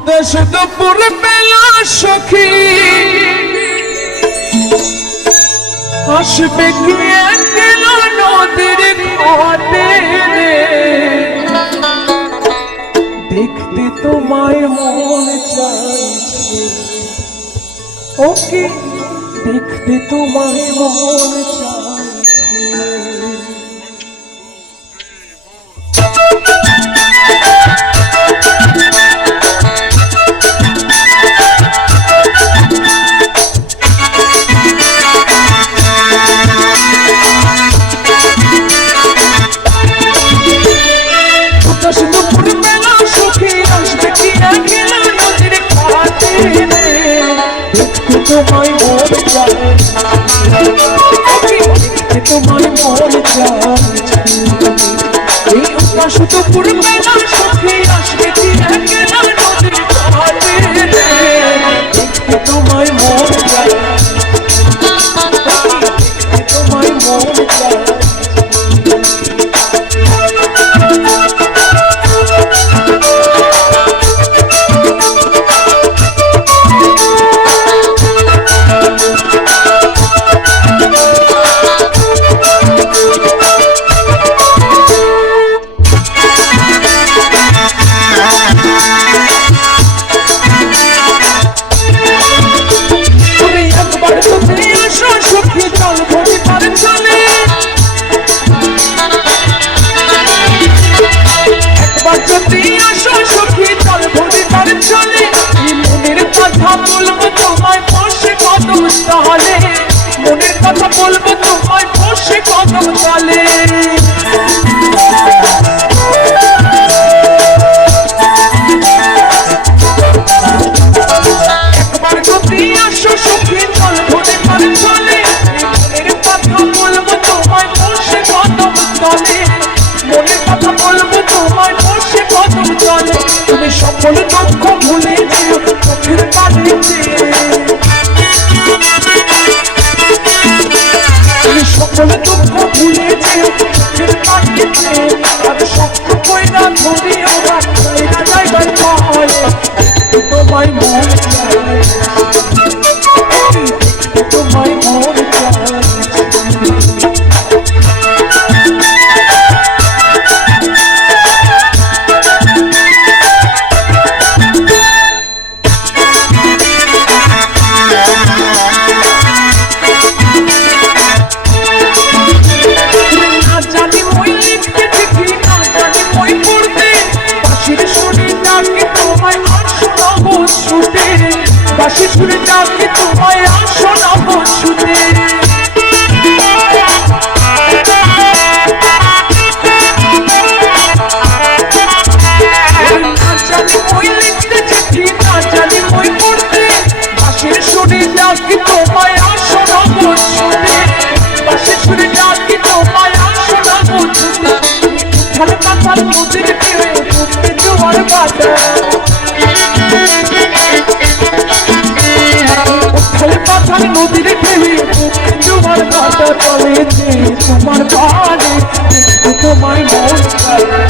উদাস দুপুর বেলা সখী আসবে কি একলা নদীর ঘাটে রে, দেখতে তোমায় মন চাইছে, ওকে দেখতে তোমায় মন চাইছে। তোমায় মন চাইছে, তোমায় মন চাইছে, এই উদাস দুপুর বেলা সখী আসবে কি একলা নদীর ঘাটে রে, দেখতে তোমায় মন চাইছে, তোমায় মন চাইছে। মনের কথা বলবো তোমায় বসে কদম তলে, একবার যদি আসো সখী চল ধরে পারে চলে, মনের কথা বলবো তোমায় বসে কদম তলে, মনের কথা বলবো তোমায় বসে কদম তলে, তুমি সকল দুঃখ ভুলে যেও চোখের পানে সকল দুঃখ ভুলে যেও চোখের পানিতে, আর শক্ত কইরা ধরিও না কইরা যাইবার ভয়, তোমায় মন চাইছে, তোমায় মন চাইছে। বাঁশি সুরে ডাকে তোমায় আসো না বসুতে, না জানি মই লিখতে চিঠি না জানি মই পড়তে, বাঁশির সুরে ডাকে তোমায় আসো না বসুতে, বাঁশি সুরে ডাকে তোমায় আসো না বসুতে, উঠালে পাতাল নদীর ঢেউ ডুবতে জোয়ার বাটা, নদীর ঢেউয়ে জোয়ার ভাটা চলেছে তোমার বাড়ি, তোমায় মন চাইছে।